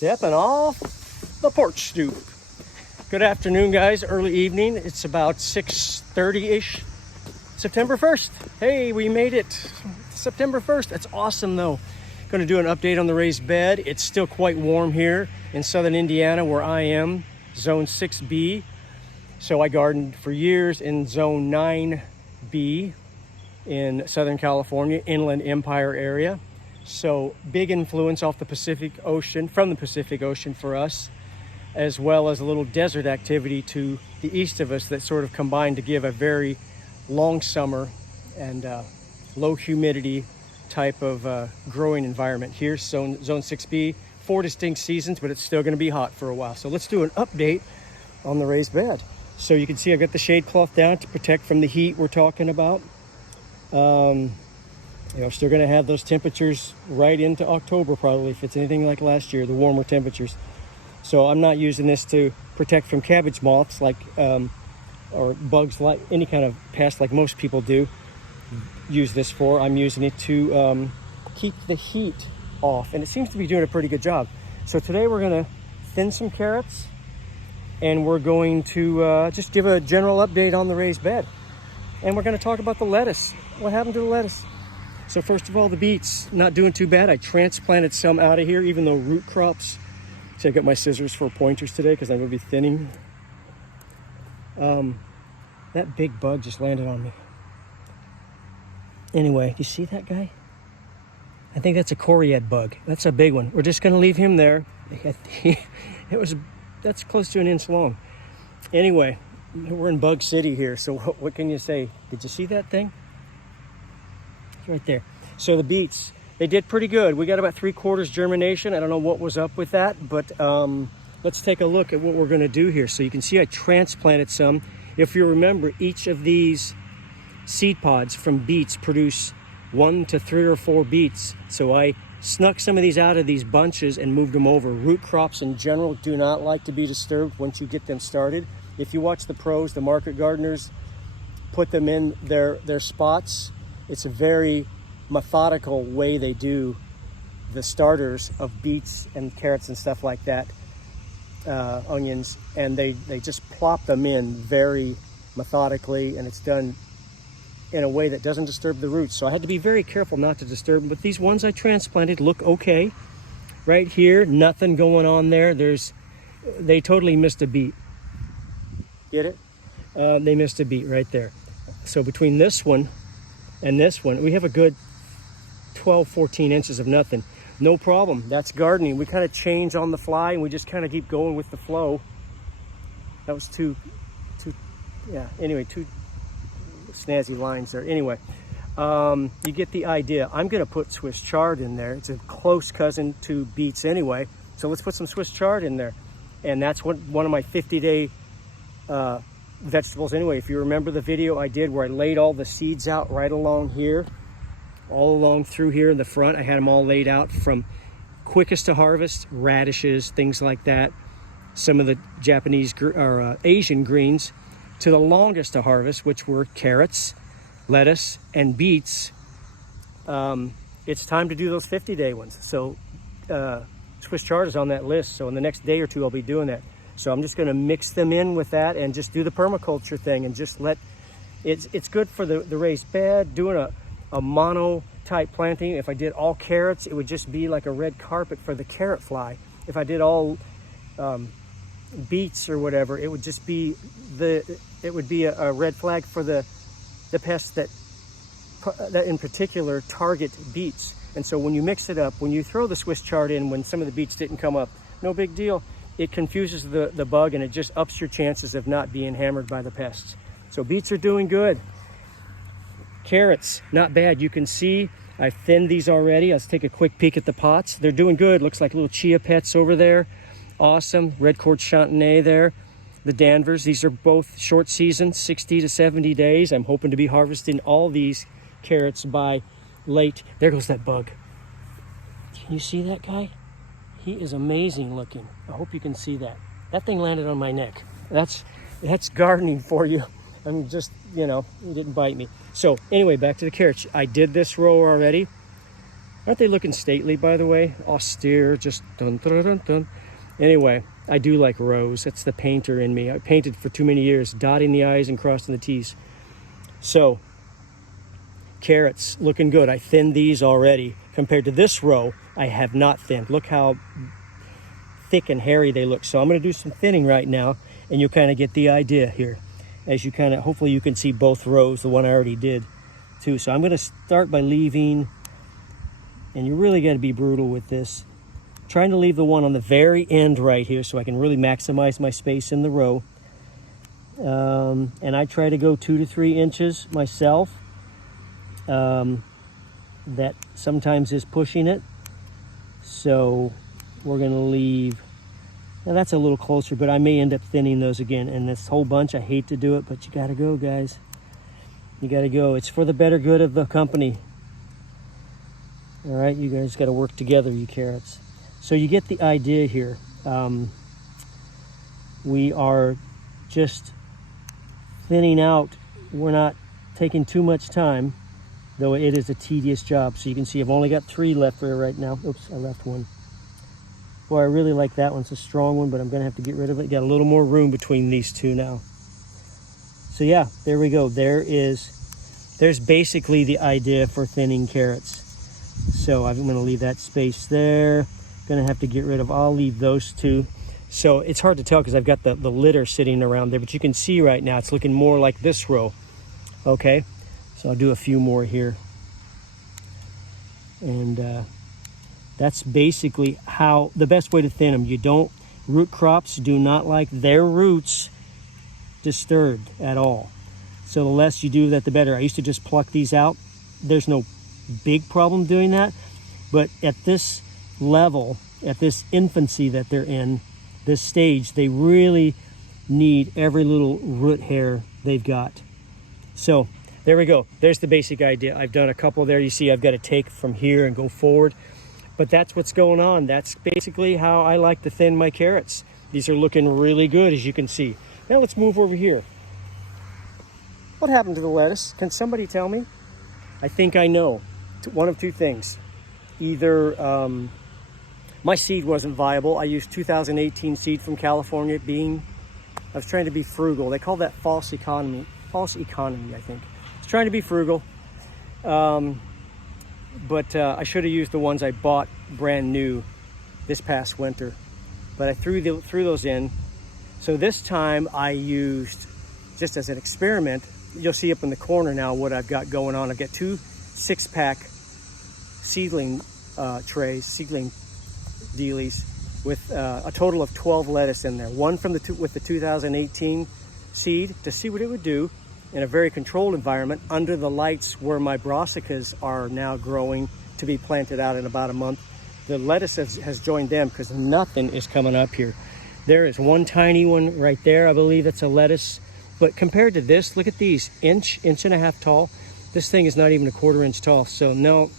Stepping off the porch stoop. Good afternoon, guys. Early evening. It's about 6:30-ish. September 1st. Hey, we made it. September 1st. That's awesome, though. Going to do an update on the raised bed. It's still quite warm here in southern Indiana where I am, zone 6B. So I gardened for years in zone 9B in Southern California, Inland Empire area. So big influence off the Pacific Ocean, from the Pacific Ocean for us, as well as a little desert activity to the east of us that sort of combined to give a very long summer and low humidity type of growing environment. Here's zone 6B, 4 distinct seasons, but it's still going to be hot for a while. So let's do an update on the raised bed. So you can see I've got the shade cloth down to protect from the heat we're talking about. Still going to have those temperatures right into October probably, if it's anything like last year, the warmer temperatures. So I'm not using this to protect from cabbage moths like or bugs, like any kind of pest like most people do use this for. I'm using it to keep the heat off, and it seems to be doing a pretty good job. So today we're going to thin some carrots, and we're going to just give a general update on the raised bed. And we're going to talk about the lettuce. What happened to the lettuce? So first of all, the beets, not doing too bad. I transplanted some out of here, even though root crops. So I got my scissors for pointers today because I'm going to be thinning. That big bug just landed on me. Anyway, do you see that guy? I think that's a coriad bug. That's a big one. We're just going to leave him there. That's close to an inch long. Anyway, we're in Bug City here, so what can you say? Did you see that thing? It's right there. So the beets, they did pretty good. We got about 3/4 germination. I don't know what was up with that, but let's take a look at what we're going to do here. So you can see I transplanted some. If you remember, each of these seed pods from beets produce 1 to 3 or 4 beets. So I snuck some of these out of these bunches and moved them over. Root crops in general do not like to be disturbed once you get them started. If you watch the pros, the market gardeners, put them in their spots. It's a very methodical way they do the starters of beets and carrots and stuff like that, onions, and they just plop them in very methodically, and it's done in a way that doesn't disturb the roots. So I had to be very careful not to disturb them, but these ones I transplanted look okay. Right here, nothing going on there. They totally missed a beet. Get it? They missed a beet right there. So between this one and this one, we have a good 12, 14 inches of nothing. No problem. That's gardening. We kind of change on the fly, and we just kind of keep going with the flow. That was two snazzy lines there. Anyway, you get the idea. I'm going to put Swiss chard in there. It's a close cousin to beets anyway. So let's put some Swiss chard in there. And that's one of my 50-day vegetables anyway. If you remember the video I did where I laid all the seeds out right along here, all along through here in the front, I had them all laid out from quickest to harvest, radishes, things like that, some of the Japanese or Asian greens, to the longest to harvest, which were carrots, lettuce, and beets. It's time to do those 50-day ones. So Swiss chard is on that list. So in the next day or two, I'll be doing that. So I'm just going to mix them in with that and just do the permaculture thing and just let it's good for the raised bed. Doing a mono type planting. If I did all carrots, it would just be like a red carpet for the carrot fly. If I did all beets or whatever, it would just be a red flag for the pests that in particular target beets. And so when you mix it up, when you throw the Swiss chard in when some of the beets didn't come up, no big deal. It confuses the bug, and it just ups your chances of not being hammered by the pests. So beets are doing good. Carrots, not bad. You can see I thinned these already. Let's take a quick peek at the pots. They're doing good. Looks like little chia pets over there. Awesome. Red cord chantenay there. The Danvers, these are both short season, 60 to 70 days. I'm hoping to be harvesting all these carrots by late. There goes that bug. Can you see that guy? He is amazing looking. I hope you can see that. That thing landed on my neck. That's gardening for you. I mean, just, he didn't bite me. So anyway, back to the carrots. I did this row already. Aren't they looking stately, by the way? Austere, just dun dun dun dun. Anyway, I do like rows. That's the painter in me. I painted for too many years, dotting the I's and crossing the T's. So, carrots, looking good. I thinned these already. Compared to this row, I have not thinned. Look how thick and hairy they look. So I'm going to do some thinning right now, and you'll kind of get the idea here. As you kind of, hopefully you can see both rows, the one I already did too. So I'm going to start by leaving, and you really got to be brutal with this, trying to leave the one on the very end right here so I can really maximize my space in the row. And I try to go 2 to 3 inches myself. That sometimes is pushing it. So we're going to leave, now that's a little closer, but I may end up thinning those again. And this whole bunch, I hate to do it, but you got to go, guys. You got to go. It's for the better good of the company. All right, you guys got to work together, you carrots. So you get the idea here. We are just thinning out. We're not taking too much time, though it is a tedious job. So you can see I've only got 3 left here right now. Oops, I left one. Boy, I really like that one. It's a strong one, but I'm going to have to get rid of it. Got a little more room between these two now. So yeah, there we go. There's basically the idea for thinning carrots. So I'm going to leave that space there. Going to have to get rid of, I'll leave those 2. So it's hard to tell because I've got the litter sitting around there, but you can see right now it's looking more like this row. Okay, so I'll do a few more here. And that's basically how, the best way to thin them. You don't, root crops do not like their roots disturbed at all. So the less you do that, the better. I used to just pluck these out. There's no big problem doing that. But at this level, at this infancy that they're in, this stage, they really need every little root hair they've got. So there we go. There's the basic idea. I've done a couple there. You see I've got to take from here and go forward. But that's what's going on. That's basically how I like to thin my carrots. These are looking really good, as you can see. Now let's move over here. What happened to the lettuce? Can somebody tell me? I think I know. One of 2 things. Either my seed wasn't viable. I used 2018 seed from California bean. I was trying to be frugal. They call that false economy. False economy, I think. I was trying to be frugal. But I should have used the ones I bought brand new this past winter. But I threw those in. So this time I used, just as an experiment, you'll see up in the corner now what I've got going on. I've got 2 6-pack seedling trays, seedling dealies with a total of 12 lettuce in there. One from with the 2018 seed to see what it would do in a very controlled environment under the lights where my brassicas are now growing to be planted out in about a month. The lettuce has joined them because nothing is coming up here. There is one tiny one right there. I believe it's a lettuce. But compared to this, look at these, inch and a half tall. This thing is not even a 1/4 inch tall. So no,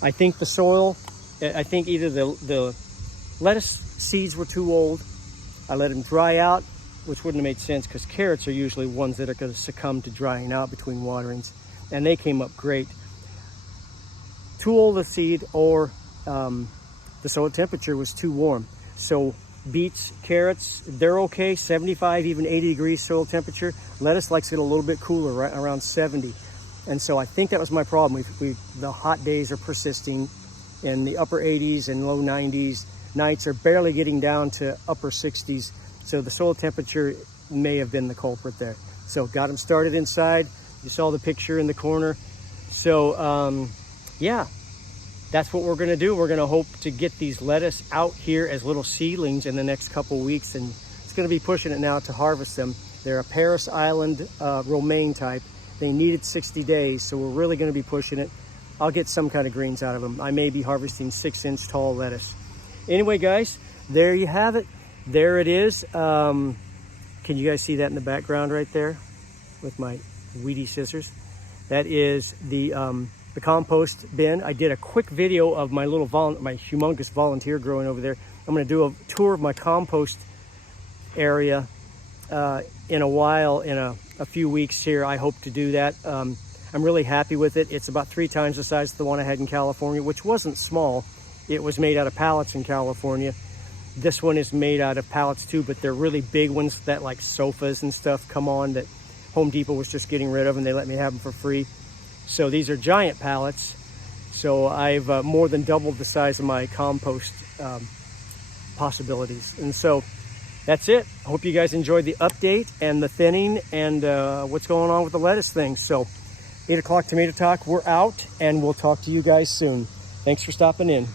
I think the soil, I think either the lettuce seeds were too old. I let them dry out, which wouldn't have made sense because carrots are usually ones that are going to succumb to drying out between waterings. And they came up great. Too old a seed, or the soil temperature was too warm. So beets, carrots, they're okay, 75, even 80 degrees soil temperature. Lettuce likes it a little bit cooler, right around 70. And so I think that was my problem. The hot days are persisting in the upper 80s and low 90s. Nights are barely getting down to upper 60s. So the soil temperature may have been the culprit there. So got them started inside. You saw the picture in the corner. So yeah, that's what we're gonna do. We're gonna hope to get these lettuce out here as little seedlings in the next couple weeks, and it's gonna be pushing it now to harvest them. They're a Paris Island romaine type. They needed 60 days, so we're really gonna be pushing it. I'll get some kind of greens out of them. I may be harvesting 6-inch tall lettuce. Anyway, guys, there you have it. There it is. Can you guys see that in the background right there with my weedy scissors? That is the compost bin. I did a quick video of my my humongous volunteer growing over there. I'm going to do a tour of my compost area in a while, in a few weeks here. I hope to do that. I'm really happy with it. It's about 3 times the size of the one I had in California, which wasn't small. It was made out of pallets in California. This one is made out of pallets too, but they're really big ones that like sofas and stuff come on that Home Depot was just getting rid of, and they let me have them for free. So these are giant pallets. So I've more than doubled the size of my compost possibilities. And so that's it. I hope you guys enjoyed the update and the thinning and what's going on with the lettuce thing. So 8 o'clock Tomato Talk, we're out, and we'll talk to you guys soon. Thanks for stopping in.